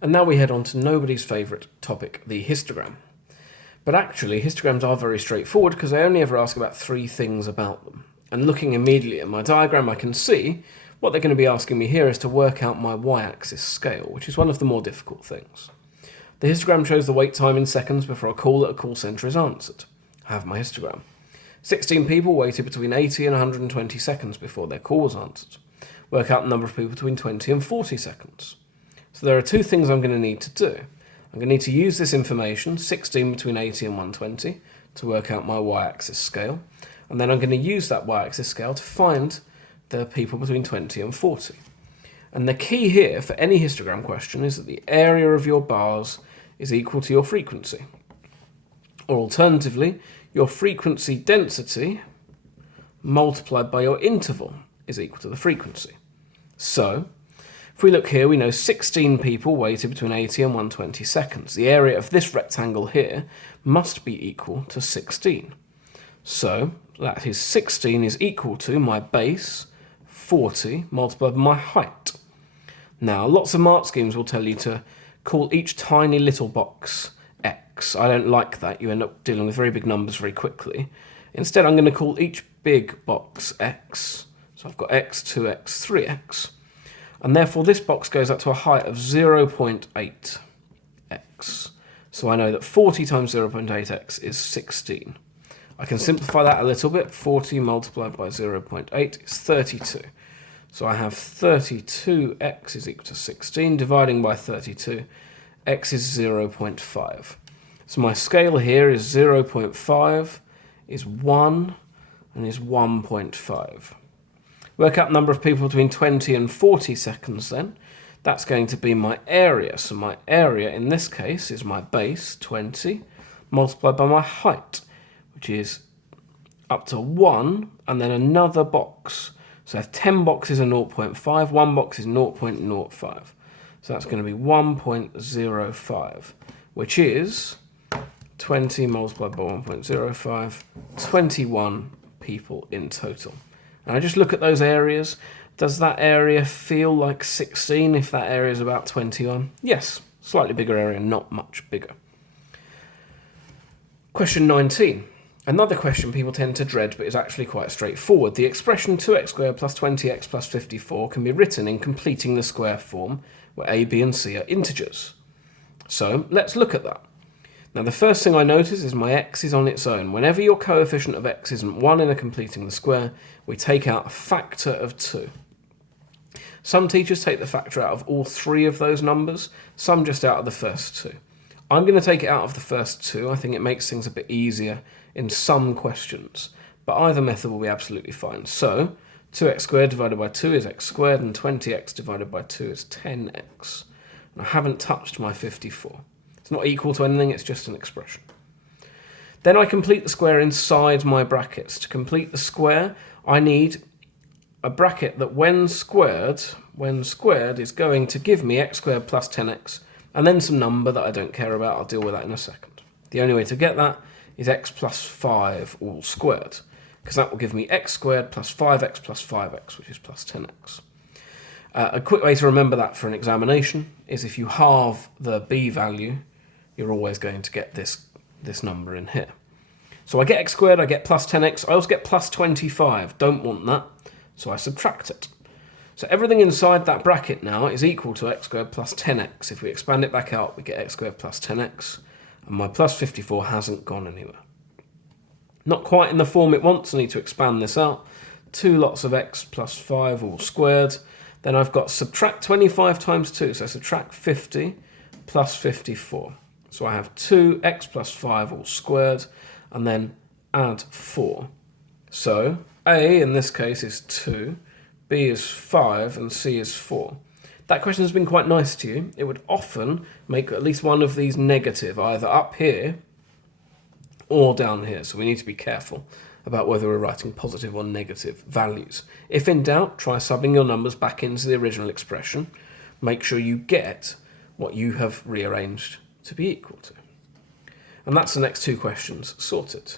And now we head on to nobody's favourite topic, the histogram. But actually, histograms are very straightforward because they only ever ask about three things about them. And looking immediately at my diagram, I can see what they're going to be asking me here is to work out my y-axis scale, which is one of the more difficult things. The histogram shows the wait time in seconds before a call at a call centre is answered. I have my histogram. 16 people waited between 80 and 120 seconds before their call was answered. Work out the number of people between 20 and 40 seconds. So there are two things I'm going to need to do. I'm going to need to use this information, 16 between 80 and 120, to work out my y-axis scale. And then I'm going to use that y-axis scale to find the people between 20 and 40. And the key here for any histogram question is that the area of your bars is equal to your frequency. Or alternatively, your frequency density multiplied by your interval is equal to the frequency. So, if we look here, we know 16 people waited between 80 and 120 seconds. The area of this rectangle here must be equal to 16. So, that is 16 is equal to my base, 40, multiplied by my height. Now, lots of mark schemes will tell you to call each tiny little box x. I don't like that. You end up dealing with very big numbers very quickly. Instead, I'm going to call each big box x. So I've got x, 2x, 3x. And therefore, this box goes up to a height of 0.8x. So I know that 40 times 0.8x is 16. I can simplify that a little bit. 40 multiplied by 0.8 is 32. So I have 32x is equal to 16, dividing by 32. X is 0.5. So my scale here is 0.5, is 1, and is 1.5. Work out the number of people between 20 and 40 seconds then. That's going to be my area. So my area in this case is my base, 20, multiplied by my height, which is up to 1, and then another box. So if 10 boxes are 0.5, one box is 0.05. So that's going to be 1.05, which is 20 multiplied by 1.05, 21 people in total. And I just look at those areas. Does that area feel like 16 if that area is about 21? Yes, slightly bigger area, not much bigger. Question 19. Another question people tend to dread but is actually quite straightforward. The expression 2x squared plus 20x plus 54 can be written in completing the square form where a, b and c are integers. So let's look at that. Now the first thing I notice is my x is on its own. Whenever your coefficient of x isn't 1 in a completing the square, we take out a factor of 2. Some teachers take the factor out of all three of those numbers, some just out of the first two. I'm going to take it out of the first two. I think it makes things a bit easier in some questions, but either method will be absolutely fine. So 2x squared divided by 2 is x squared, and 20x divided by 2 is 10x. And I haven't touched my 54. It's not equal to anything, it's just an expression. Then I complete the square inside my brackets. To complete the square, I need a bracket that when squared is going to give me x squared plus 10x, and then some number that I don't care about. I'll deal with that in a second. The only way to get that is x plus 5 all squared, because that will give me x squared plus 5x plus 5x, which is plus 10x. A quick way to remember that for an examination is if you halve the b value, you're always going to get this number in here. So I get x squared, I get plus 10x, I also get plus 25. Don't want that, so I subtract it. So everything inside that bracket now is equal to x squared plus 10x. If we expand it back out, we get x squared plus 10x, and my plus 54 hasn't gone anywhere. Not quite in the form it wants, I need to expand this out. 2 lots of x plus 5 all squared. Then I've got subtract 25 times 2, so subtract 50 plus 54. So I have 2x plus 5 all squared, and then add 4. So a, in this case, is 2, b is 5, and c is 4. That question has been quite nice to you. It would often make at least one of these negative, either up here or down here. So we need to be careful about whether we're writing positive or negative values. If in doubt, try subbing your numbers back into the original expression. Make sure you get what you have rearranged to be equal to. And that's the next two questions sorted.